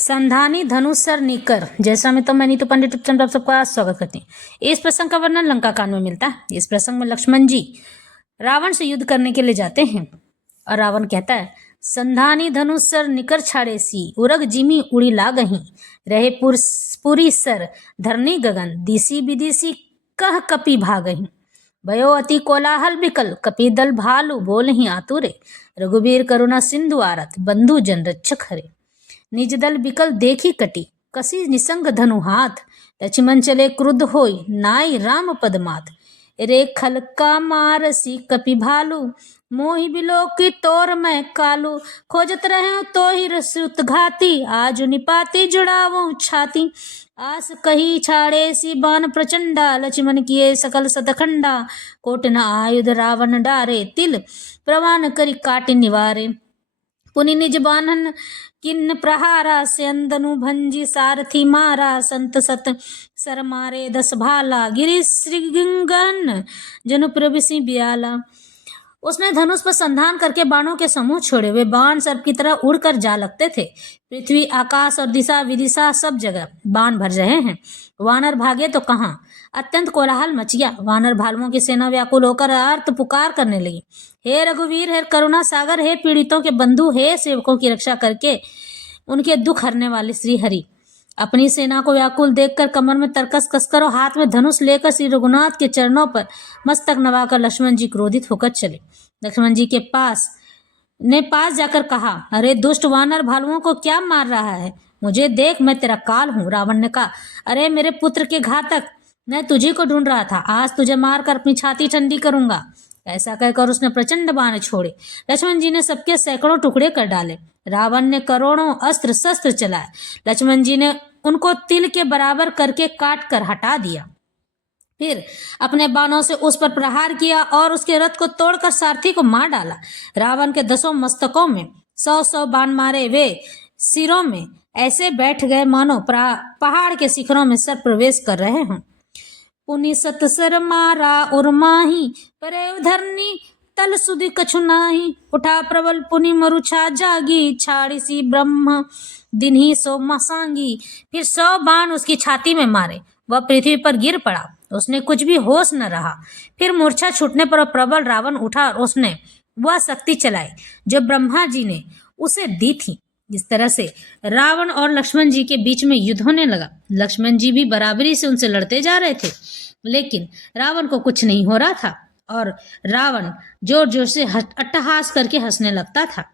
संधानी धनुषर निकर। जैसा में तो मैं नीतू पंडित चंद्र आप सबका स्वागत करती हूँ। इस प्रसंग का वर्णन लंका कांड में मिलता है। इस प्रसंग में लक्ष्मण जी रावण से युद्ध करने के लिए जाते हैं और रावण कहता है, संधानी धनुषर निकर छाड़े सी, उरग जिमी उड़ी लागही, रहे पुरी सर धरनी गगन, दिसी विदिसी कह कपि भागही, भयो अति कोलाहल बिकल, कपि दल भालु बोलहि आतुरे, रघुबीर करुणा सिंधु आरत, बंधु जन रक्षक हरे, निज दल बिकल देखी कटी, कसी निसंग धनु हाथ, लक्ष्मण चले क्रुद्ध होई, नाई राम पद मात, रे खलका मारसी कपि भालू, मोहि बिलो की तोर मैं कालू, खोजत रहे तो ही रसुत घाती, आज निपाती जुड़ावो छाती, आस कही छाड़े सी बान प्रचंडा, लक्ष्मण किए सकल सतखंडा, कोट न आयुध रावण डारे, तिल प्रवान करी काटि निवारे, पुनि निज बानन किन्न प्रहारा, से अंदनु भंजी सारथी मारा, संत सत सर मारे 10 भाला, गिरी श्रृंगन जनु प्रभिसि बियाला। उसने धनुष पर संधान करके बाणों के समूह छोड़े। वे बाण सर्प की तरह उड़कर जा लगते थे। पृथ्वी, आकाश और दिशा विदिशा सब जगह बाण भर रहे हैं। वानर भागे तो कहाँ, अत्यंत कोलाहल मच गया। वानर भालुओं की सेना व्याकुल होकर अर्थ पुकार करने लगी, हे रघुवीर, हे करुणा सागर, हे पीड़ितों के बंधु, हे सेवकों की रक्षा करके उनके दुख हरने वाले श्री हरि। अपनी सेना को व्याकुल देखकर कमर में तरकस कसकर और हाथ में धनुष लेकर श्री रघुनाथ के चरणों पर मस्तक नवाकर लक्ष्मण जी क्रोधित होकर चले। लक्ष्मण जी के पास जाकर कहा, अरे दुष्ट वानर, भालुओं को क्या मार रहा है? मुझे देख, मैं तेरा काल हूँ। रावण ने कहा, अरे मेरे पुत्र के घातक, मैं तुझे को ढूंढ रहा था। आज तुझे मारकर अपनी छाती ठंडी करूंगा। ऐसा कहकर उसने प्रचंड बाण छोड़े। लक्ष्मण जी ने सबके सैकड़ों टुकड़े कर डाले। रावण ने करोड़ों अस्त्र शस्त्र चलाए। लक्ष्मण जी ने उनको तिल के बराबर करके काट कर हटा दिया। फिर अपने बाणों से उस पर प्रहार किया और उसके रथ को तोड़कर सारथी को मार डाला। रावण के 10 मस्तकों में 100 बाण मारे। वे सिरों में ऐसे बैठ गए मानो पहाड़ के शिखरों में सर प्रवेश कर रहे हों। पुनि सतसर मारा उर्माही, परे धरनी तल सुधि कछु नाही, उठा प्रबल पुनि मरुछा जागी, छाड़ी सी ब्रह्म दिन ही सो मसांगी। फिर 100 बाण उसकी छाती में मारे। वह पृथ्वी पर गिर पड़ा। उसने कुछ भी होश न रहा। फिर मूर्छा छूटने पर प्रबल रावण उठा और उसने वह शक्ति चलाई जो ब्रह्मा जी ने उसे दी थी। इस तरह से रावण और लक्ष्मण जी के बीच में युद्ध होने लगा। लक्ष्मण जी भी बराबरी से उनसे लड़ते जा रहे थे, लेकिन रावण को कुछ नहीं हो रहा था और रावण जोर जोर से अट्टहास करके हंसने लगता था।